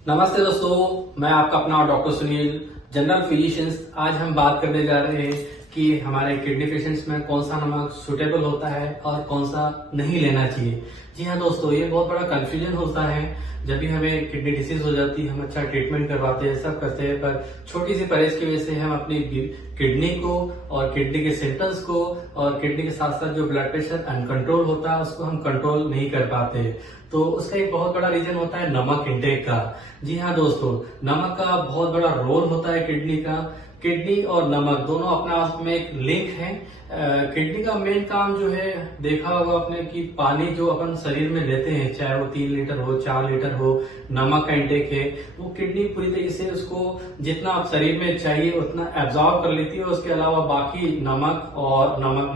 नमस्ते दोस्तों, मैं आपका अपना डॉक्टर सुनील, जनरल फिजिशियंस। आज हम बात करने जा रहे हैं कि हमारे किडनी पेशेंट्स में कौन सा नमक सुटेबल होता है और कौन सा नहीं लेना चाहिए। जी हाँ दोस्तों, ये बहुत बड़ा कंफ्यूजन होता है। जब भी हमें किडनी डिसीज हो जाती है, हम अच्छा ट्रीटमेंट करवाते हैं, सब करते हैं, पर छोटी सी परहेज की वजह से हम अपनी किडनी को और किडनी के सिम्टम्स को और किडनी के साथ साथ जो ब्लड प्रेशर अनकंट्रोल होता है उसको हम कंट्रोल नहीं कर पाते। तो उसका एक बहुत बड़ा रीजन होता है नमक इंटेक का। जी हाँ दोस्तों, नमक का बहुत बड़ा रोल होता है किडनी का। किडनी और नमक दोनों अपने आप में एक लिंक है। किडनी का मेन काम जो है, देखा होगा आपने कि पानी जो अपन शरीर में लेते हैं, चाहे वो 3 लीटर हो 4 लीटर हो, नमक का इंटेक है, वो किडनी पूरी तरीके से उसको जितना आप शरीर में चाहिए उतना एब्जॉर्ब कर लेती है। उसके अलावा बाकी नमक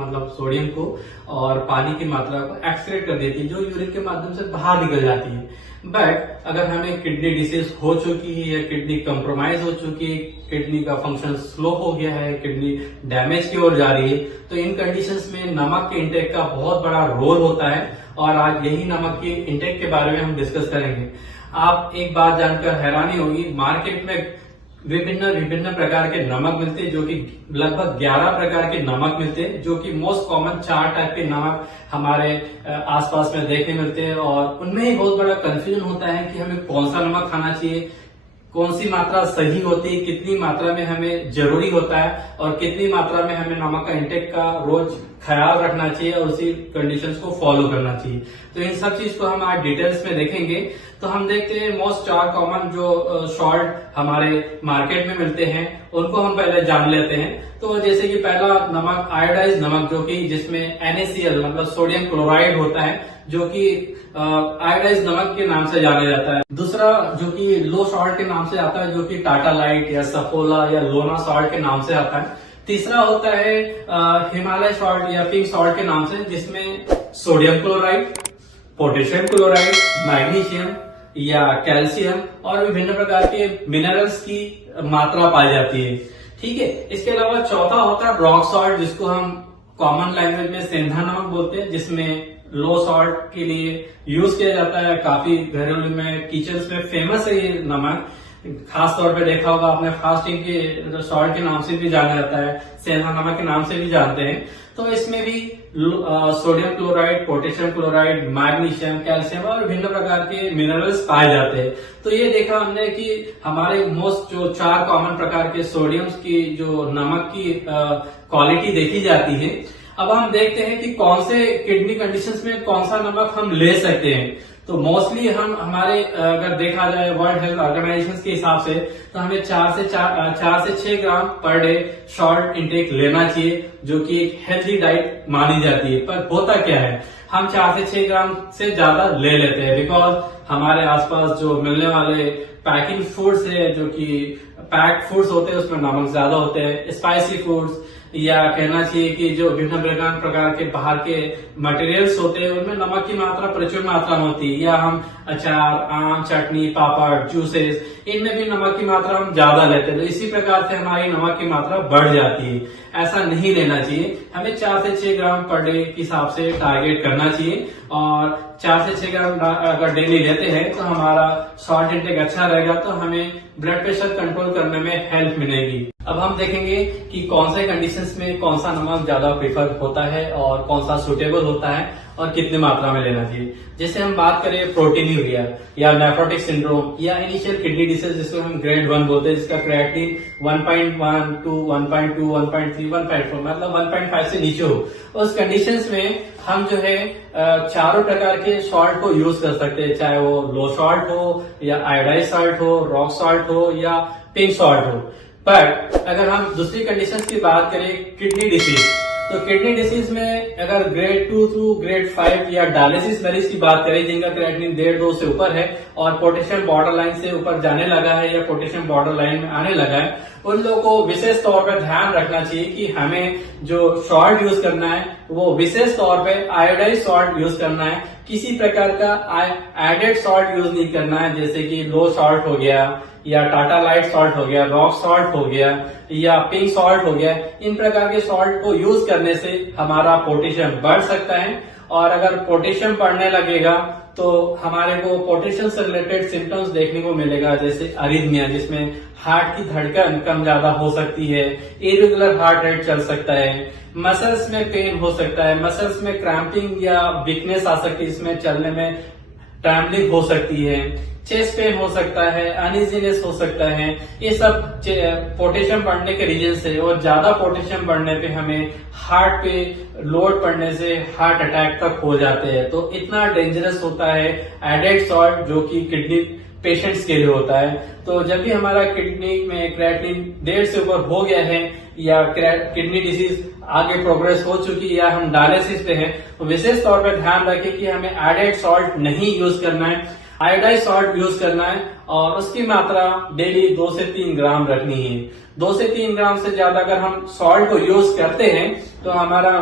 मतलब सोडियम को और पानी की मात्रा को एक्सक्रीट कर देती है, जो यूरिन के माध्यम से बाहर निकल जाती है। बट अगर हमें किडनी डिसीज हो चुकी है या किडनी कंप्रोमाइज हो चुकी है, किडनी का फंक्शन स्लो हो गया है, किडनी डैमेज की ओर जा रही है, तो इन कंडीशंस में नमक के इंटेक का बहुत बड़ा रोल होता है। और आज यही नमक के इंटेक के बारे में हम डिस्कस करेंगे। आप एक बात जानकर हैरानी होगी, मार्केट में विभिन्न प्रकार के नमक मिलते हैं, जो कि लगभग 11 प्रकार के नमक मिलते हैं, जो कि मोस्ट कॉमन 4 टाइप के नमक हमारे आसपास में देखने मिलते हैं। और उनमें ही बहुत बड़ा कंफ्यूजन होता है कि हमें कौन सा नमक खाना चाहिए, कौन सी मात्रा सही होती है, कितनी मात्रा में हमें जरूरी होता है और कितनी मात्रा में हमें नमक का इंटेक का रोज ख्याल रखना चाहिए और उसी कंडीशंस को फॉलो करना चाहिए। तो इन सब चीज को हम आज डिटेल्स में देखेंगे। तो हम देखते हैं मोस्ट 4 कॉमन जो सॉल्ट हमारे मार्केट में मिलते हैं, उनको हम पहले जान लेते हैं। तो जैसे कि पहला नमक आयोडाइज नमक, जो कि जिसमें NaCl मतलब सोडियम क्लोराइड होता है, जो कि आयोडाइज नमक के नाम से जाना जाता है। दूसरा जो कि लो सॉल्ट के नाम से आता है, जो कि टाटा लाइट या सफोला या लोना सॉल्ट के नाम से आता है। तीसरा होता है हिमालय सॉल्ट या पिंक सॉल्ट के नाम से, जिसमें sodium chloride, potassium chloride, magnesium या कैल्शियम और विभिन्न प्रकार के मिनरल्स की मात्रा पाई जाती है। ठीक है। इसके अलावा चौथा होता है रॉक सॉल्ट, जिसको हम कॉमन लैंग्वेज में सेंधा नमक बोलते हैं, जिसमें लो सॉल्ट के लिए यूज किया जाता है। काफी घरेलू में किचन्स में फेमस है ये नमक। खास तौर पे देखा होगा आपने, फास्टिंग के सॉल्ट के नाम से भी जाना जाता है, सेंधा नमक के नाम से भी जानते हैं। तो इसमें भी sodium chloride, potassium chloride, magnesium, calcium और विभिन्न प्रकार के मिनरल्स पाए जाते हैं। तो ये देखा हमने कि हमारे मोस्ट जो 4 कॉमन प्रकार के सोडियम्स की जो नमक की क्वालिटी देखी जाती है। अब हम देखते हैं कि कौन से किडनी कंडीशंस में कौन सा नमक हम ले सकते हैं। तो मोस्टली हम हमारे अगर देखा जाए वर्ल्ड हेल्थ ऑर्गेनाइजेशन के हिसाब से, तो हमें 4 से 6 ग्राम पर डे सॉल्ट इंटेक लेना चाहिए, जो कि एक हेल्थी डाइट मानी जाती है। पर होता क्या है, हम 4 से 6 ग्राम से ज्यादा ले लेते हैं, बिकॉज हमारे आसपास जो मिलने वाले पैकिंग फूड्स है, जो कि पैक्ड फूड्स होते हैं, उसमें नमक ज्यादा होते हैं। स्पाइसी फूड्स या कहना चाहिए कि जो विभिन्न प्रकार के बाहर के मटेरियल्स होते हैं, उनमें नमक की मात्रा प्रचुर मात्रा में होती है। या हम अचार, आम, चटनी, पापड़, जूसेस, इनमें भी नमक की मात्रा हम ज्यादा लेते हैं। तो इसी प्रकार से हमारी नमक की मात्रा बढ़ जाती है। ऐसा नहीं लेना चाहिए। हमें 4 से 6 ग्राम पर डे के हिसाब से टारगेट करना चाहिए। और 4 से 6 ग्राम अगर डेली लेते हैं तो हमारा सॉल्ट इंटेक अच्छा रहेगा, तो हमें ब्लड प्रेशर कंट्रोल करने में हेल्प मिलेगी। अब हम देखेंगे कि कौन से कंडीशंस में कौन सा नमक ज्यादा प्रेफर होता है और कौन सा सुटेबल होता है और कितनी मात्रा में लेना चाहिए। जैसे हम बात करें प्रोटीनूरिया या नेफ्रोटिक सिंड्रोम या इनिशियल किडनी डिसीज, जिसको हम ग्रेड 1 बोलते हैं, जिसका क्रिएटिनिन 1.1, 1.2, 1.3, 1.4 मतलब 1.5 से नीचे हो, उस कंडीशंस में हम जो है चारों प्रकार के सॉल्ट को यूज कर सकते हैं, चाहे वो लो सॉल्ट हो या आयोडाइज सॉल्ट हो, रॉक सॉल्ट हो या पिंक सॉल्ट हो। बट अगर हम दूसरी कंडीशंस की बात करें, किडनी डिसीज, तो किडनी डिसीज में अगर ग्रेड 2 टू ग्रेड 5 या डायलिसिस मरीज की बात करें, जिनका क्रिएटिनिन 1.5-2 से ऊपर है और पोटेशियम बॉर्डर लाइन से ऊपर जाने लगा है या पोटेशियम बॉर्डर लाइन में आने लगा है, उन लोगों को विशेष तौर पर ध्यान रखना चाहिए कि हमें जो सॉल्ट यूज करना है वो विशेष तौर पे आयोडाइज सॉल्ट यूज करना है। किसी प्रकार का एडेड सॉल्ट यूज नहीं करना है, जैसे कि लो सॉल्ट हो गया या टाटा लाइट सॉल्ट हो गया, रॉक सॉल्ट हो गया या पिंक सॉल्ट हो गया। इन प्रकार के सॉल्ट को यूज करने से हमारा पोटेशियम बढ़ सकता है और अगर पोटेशियम बढ़ने लगेगा तो हमारे को पोटेशियम से रिलेटेड सिम्टम्स देखने को मिलेगा, जैसे अरिथमिया, जिसमें हार्ट की धड़कन कम ज्यादा हो सकती है, इरेगुलर हार्ट रेट चल सकता है, मसल्स में पेन हो सकता है, मसल्स में क्रैम्पिंग या वीकनेस आ सकती है, इसमें चलने में ट्रैम्बलिंग हो सकती है, चेस्ट पेन हो सकता है, अनइजीनेस हो सकता है। ये सब पोटेशियम बढ़ने के रीजन से, और ज्यादा पोटेशियम बढ़ने पे हमें हार्ट पे लोड पड़ने से हार्ट अटैक तक हो जाते हैं। तो इतना डेंजरस होता है एडेड सॉल्ट, जो कि किडनी पेशेंट्स के लिए होता है। तो जब भी हमारा किडनी में क्रिएटिनिन 1.5 से ऊपर हो गया है, या किडनी डिजीज आगे प्रोग्रेस हो चुकी है, या हम डायलिसिस पे हैं, तो विशेष तौर पर ध्यान रखें कि हमें एडेड सॉल्ट नहीं यूज करना है, आयोडाइज सॉल्ट यूज करना है, और उसकी मात्रा डेली 2 से 3 ग्राम रखनी है। 2 से 3 ग्राम से ज्यादा अगर हम सॉल्ट को यूज करते हैं तो हमारा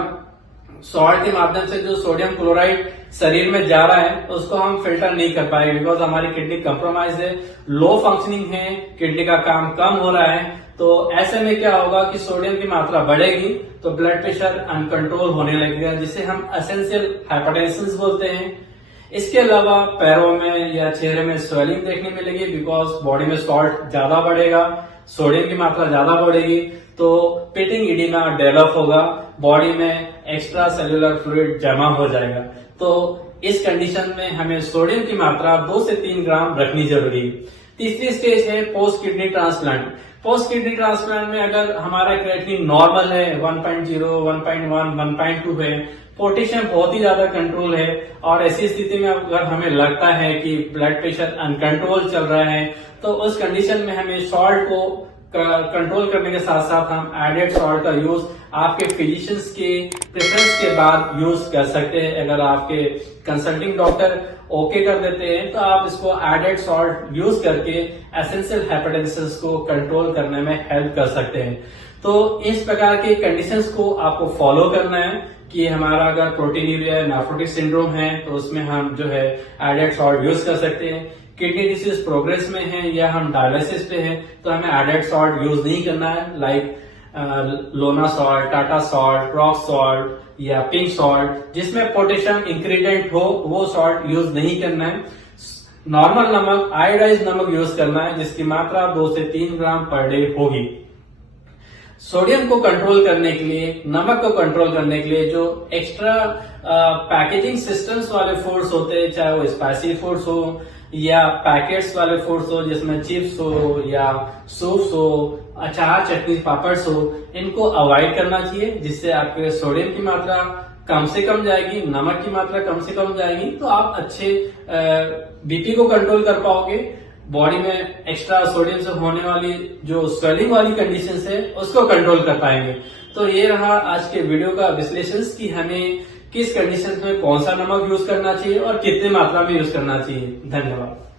सॉल्ट के माध्यम से जो सोडियम क्लोराइड शरीर में जा रहा है उसको हम फिल्टर नहीं कर पाएंगे, बिकॉज हमारी किडनी कंप्रोमाइज है, लो फंक्शनिंग है, किडनी का काम कम हो रहा है। तो ऐसे में क्या होगा कि सोडियम की मात्रा बढ़ेगी तो ब्लड प्रेशर अनकंट्रोल होने लगेगा, जिसे हम एसेंशियल हाइपरटेंशन बोलते हैं। इसके अलावा पैरों में या चेहरे में स्वेलिंग देखने मिलेगी, बिकॉज बॉडी में सॉल्ट ज्यादा बढ़ेगा, सोडियम की मात्रा ज्यादा बढ़ेगी, तो पेटिंग इडिमा डेवलप होगा, बॉडी में एक्स्ट्रा सेल्यूलर फ्लूइड जमा हो जाएगा। तो इस कंडीशन में हमें सोडियम की मात्रा 2 से 3 ग्राम रखनी जरूरी है। तीसरी स्टेज है post kidney transplant. Post kidney transplant में अगर हमारा क्रिएटिनिन नॉर्मल है, 1.0, 1.1, 1.2 है, पोटेशियम बहुत ही ज्यादा कंट्रोल है, और ऐसी स्थिति में अगर हमें लगता है कि ब्लड प्रेशर अनकंट्रोल चल रहा है, तो उस कंडीशन में हमें सॉल्ट को कंट्रोल करने के साथ साथ हम एडेड सॉल्ट का यूज आपके फिजिशियंस के प्रेफरेंस के बाद यूज कर सकते हैं। अगर आपके कंसल्टिंग डॉक्टर ओके कर देते हैं तो आप इसको एडेड सॉल्ट यूज करके एसेंशियल हाइपरटेंशन को कंट्रोल करने में हेल्प कर सकते हैं। तो इस प्रकार के कंडीशंस को आपको फॉलो करना है कि हमारा अगर प्रोटीनूरिया या नेफ्रोटिक सिंड्रोम है तो उसमें हम जो है एडेड सॉल्ट यूज कर सकते हैं। किडनी डिसीज प्रोग्रेस में है या हम डायलिसिस पे हैं तो हमें एडेड सॉल्ट यूज नहीं करना है, लाइक लोना salt, Tata salt, rock salt या पिंक सॉल्ट, जिसमें पोटेशियम इंग्रेडिएंट हो वो सॉल्ट यूज नहीं करना है। नॉर्मल नमक, आयोडाइज नमक यूज करना है, जिसकी मात्रा 2 से 3 ग्राम पर डे होगी। सोडियम को कंट्रोल करने के लिए, नमक को कंट्रोल करने के लिए जो एक्स्ट्रा पैकेजिंग सिस्टम्स वाले फूड्स होते हैं, चाहे वो स्पाइसी फूड्स हो या पैकेट्स वाले फूड्स हो, जिसमें चिप्स हो या सूप्स हो, अचार, चटनी, पापड्स हो, इनको अवॉइड करना चाहिए, जिससे आपके सोडियम की मात्रा कम से कम जाएगी, नमक की मात्रा कम से कम जाएगी, तो आप अच्छे बीपी को कंट्रोल कर पाओगे। बॉडी में एक्स्ट्रा सोडियम से होने वाली जो स्वेलिंग वाली कंडीशन है उसको कंट्रोल कर पाएंगे। तो ये रहा आज के वीडियो का विश्लेषण कि हमें किस कंडीशन में कौन सा नमक यूज करना चाहिए और कितने मात्रा में यूज करना चाहिए। धन्यवाद।